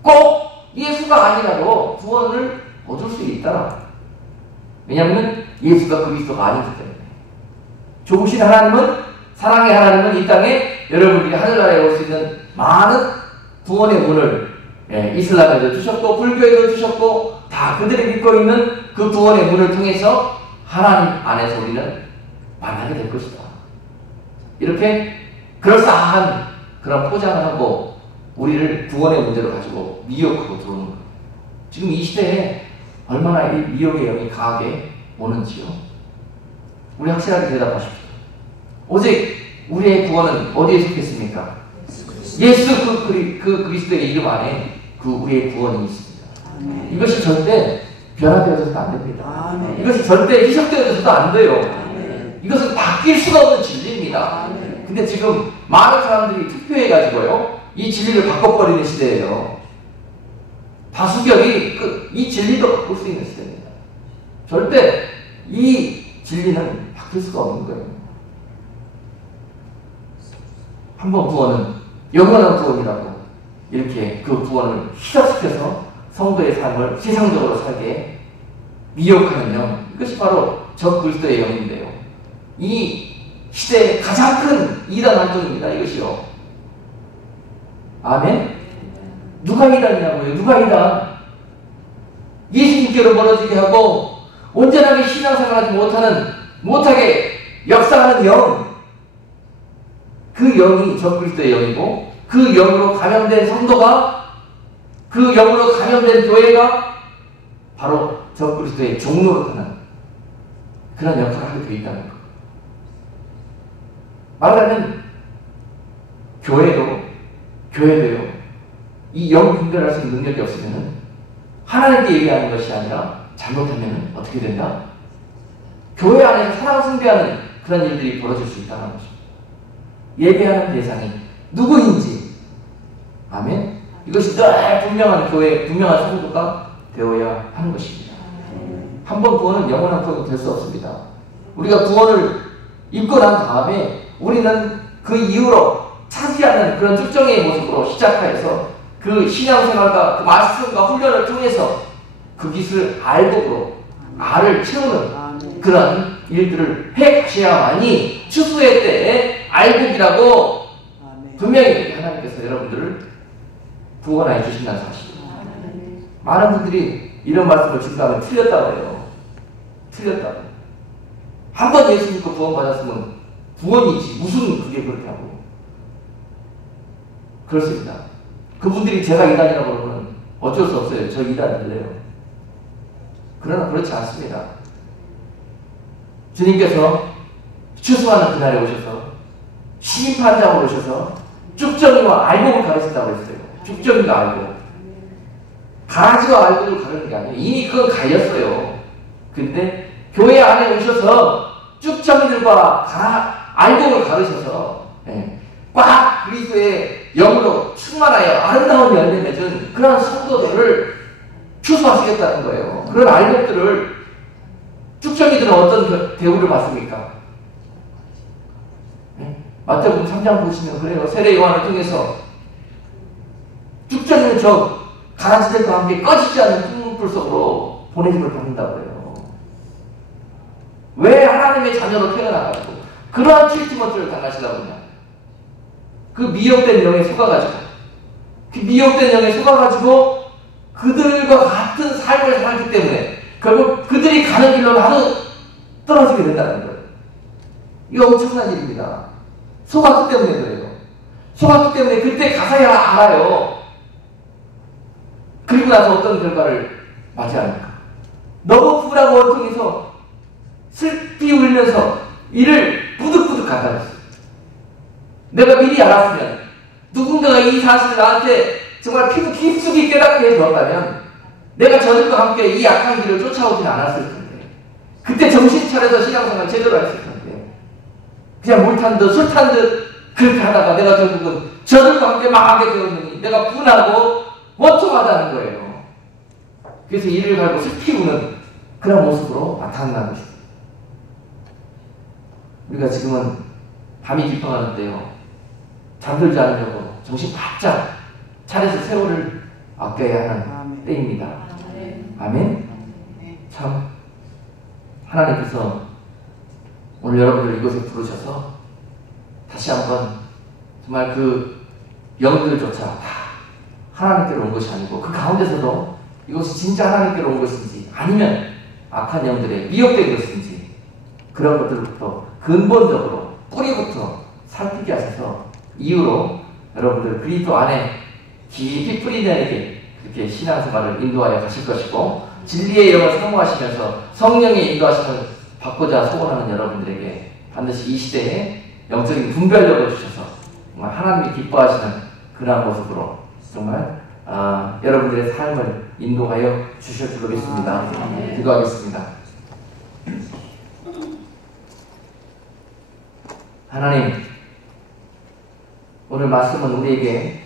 꼭 예수가 아니라도 구원을 얻을 수 있다. 왜냐하면 예수가 그리스도가 아니기 때문에. 좋으신 하나님은, 사랑의 하나님은 이 땅에 여러분들이 하늘나라에 올 수 있는 많은 구원의 문을 이슬람에도 주셨고 불교에도 주셨고, 다 그들이 믿고 있는 그 구원의 문을 통해서 하나님 안에서 우리는 만나게 될 것이다. 이렇게 그럴싸한 그런 포장을 하고 우리를 구원의 문제로 가지고 미혹하고 들어오는 거예요. 지금 이 시대에 얼마나 이 미혹의 영이 강하게 오는지요. 우리 확실하게 대답하십시오. 오직 우리의 구원은 어디에 속했습니까? 예수 그 그리스도의 이름 안에 그 우리의 구원이 있습니다. 아멘. 이것이 절대 변화되어서도 안 됩니다. 아멘. 이것이 절대 희석되어서도 안 돼요. 아멘. 이것은 바뀔 수가 없는 진리입니다. 아멘. 근데 지금 많은 사람들이 투표해가지고요, 이 진리를 바꿔버리는 시대예요. 다수결이 이 진리도 바꿀 수 있는 시대입니다. 절대 이 진리는 바뀔 수가 없는 거예요. 한 번 구원은 영원한 구원이라고 이렇게 그 구원을 희석시켜서 성도의 삶을 세상적으로 살게 미혹하는 영, 이것이 바로 적그리스도의 영인데요. 이 시대의 가장 큰 이단 활동입니다. 이것이요. 아멘? 누가 이단이냐고요? 누가 이단? 예수님께로 멀어지게 하고 온전하게 신앙생활하지 못하게 역사하는 영, 그 영이 적그리스도의 영이고, 그 영으로 감염된 성도가, 그 영으로 감염된 교회가 바로 적그리스도의 종로로 하는 그런 역할을 하게 되어 있다는 것. 말하자면 교회도요, 이 영 분별할 수 있는 능력이 없으면 하나님께 얘기하는 것이 아니라 잘못하면 어떻게 된다? 교회 안에서 사랑 숭배하는 그런 일들이 벌어질 수 있다는 것입니다. 예배하는 대상이 누구인지, 아멘? 이것이 늘 분명한 교회, 분명한 성도가 되어야 하는 것입니다. 한 번 구원은 영원한 구원이 될 수 없습니다. 우리가 구원을 입고 난 다음에 우리는 그 이후로 차지하는 그런 특정의 모습으로 시작하여서 그 신앙생활과 그 말씀과 훈련을 통해서 그 기술 알복으로 알을 채우는 그런 일들을 해가셔야만이 추수의 때에 알복이라고 분명히 하나님께서 여러분들을 구원하여 주신다는 사실입니다. 많은 분들이 이런 말씀을 증거하면 틀렸다고 해요. 틀렸다고. 한 번 예수 믿고 구원받았으면 구원이지 무슨 그게 그렇다고. 그렇습니다. 그분들이 제가 이단이라고 그러면 어쩔 수 없어요. 저 이단인데요. 그러나 그렇지 않습니다. 주님께서 추수하는 그날에 오셔서 심판장으로 오셔서 쭉정이와 알곡을 가르친다고 했어요. 쭉정이가 알곡. 가지와 알곡을 가르는 게 아니에요. 이미 그건 갈렸어요. 근데 교회 안에 오셔서 쭉정이들과 알곡을 가르셔서 꽉 그리스도의 영으로 충만하여 아름다운 열매 맺은 그런 성도들을 추수하시겠다는 거예요. 그런 알곡들을 쭉정이들은 어떤 대우를 받습니까? 마태복음 3장 보시면 그래요. 세례 요한을 통해서 쭉정이는 저 가라지들과 함께 꺼지지 않는 풍문불 속으로 보내짐을 받는다고 해요. 왜 하나님의 자녀로 태어나가지고 그러한 트리트먼트를 당하시려고 하냐? 그 미혹된 영에 속아가지고, 그 미혹된 영에 속아가지고 그들과 같은 삶을 살기 때문에 결국 그들이 가는 길로 나도 떨어지게 된다는 거예요. 이거 엄청난 일입니다. 속았기 때문에 그래요. 속았기 때문에 그때 가서야 알아요. 그리고 나서 어떤 결과를 맞이합니까? 너무 부부랑 원통해서 슬피 울면서 이를 부득부득 갖다줬어요. 내가 미리 알았으면, 누군가가 이 사실을 나한테 정말 피부 깊숙이 깨닫게 해주었다면 내가 저들과 함께 이 악한 길을 쫓아오진 않았을 텐데, 그때 정신 차려서 신앙생활 제대로 했을 텐데, 그냥 물 탄 듯 술 탄 듯 그렇게 하다가 내가 결국은 저들과 함께 망하게 되었느니 내가 분하고 원통하다는 거예요. 그래서 이를 갈고 슬피 우는 그런 모습으로 나타난다는 것입니다. 우리가 지금은 밤이 깊어가는데요, 잠들지 않으려고 정신 바짝 차려서 세월을 아껴야 하는 때입니다. 아멘. 참 하나님께서 오늘 여러분들 이곳에 부르셔서 다시 한번 정말 그 영들조차 다 하나님께로 온 것이 아니고, 그 가운데서도 이것이 진짜 하나님께로 온 것인지 아니면 악한 영들의 미혹된 것인지, 그런 것들부터 근본적으로 뿌리부터 살피게 하셔서 이후로 여러분들 그리스도 안에 깊이 뿌리내리게 그렇게 신앙생활을 인도하여 가실 것이고, 진리의 영을 사모하시면서 성령의 인도하심을 받고자 소원하는 여러분들에게 반드시 이 시대에 영적인 분별력을 주셔서 정말 하나님이 기뻐하시는 그러한 모습으로 정말 여러분들의 삶을 인도하여 주실 줄로 믿습니다. 기도하겠습니다. 하나님, 오늘 말씀은 우리에게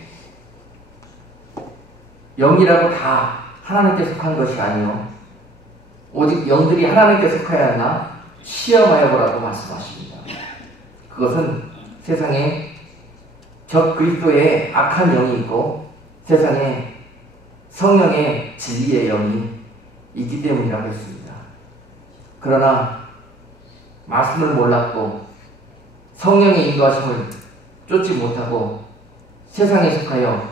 영이라고 다 하나님께 속한 것이 아니요 오직 영들이 하나님께 속하여야 하나 시험하여 보라고 말씀하십니다. 그것은 세상에 적 그리스도의 악한 영이 있고 세상에 성령의 진리의 영이 있기 때문이라고 했습니다. 그러나 말씀을 몰랐고 성령의 인도하심을 쫓지 못하고 세상에 속하여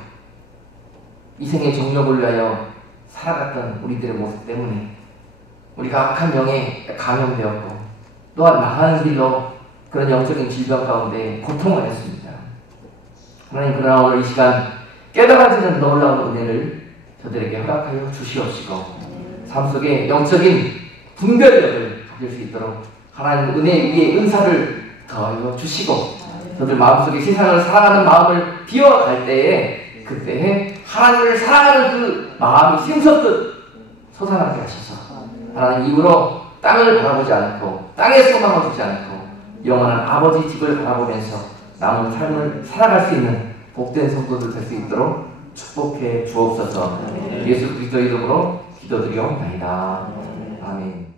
이생의 정욕을 위하여 살아갔던 우리들의 모습 때문에 우리가 악한 영에 감염되었고 또한 나가는 길로 그런 영적인 질병 가운데 고통을 했습니다. 하나님, 그러나 오늘 이 시간 깨달아지는 놀라운 은혜를 저들에게 허락하여 주시옵시고 삶 속에 영적인 분별력을 가질 수 있도록 하나님 은혜 위에 은사를 더하여 주시고 저들 마음속에 세상을 사랑하는 마음을 비워갈 때에 그때에 하나님을 사랑하는 그 마음이 샘솟듯 솟아나게 하셔서 하나님 이후로 땅을 바라보지 않고 땅에 소망을 두지 않고 영원한 아버지 집을 바라보면서 남은 삶을 살아갈 수 있는 복된 성도들 될 수 있도록 축복해 주옵소서. 예수 그리스도 이름으로 기도드리옵나이다. 아멘.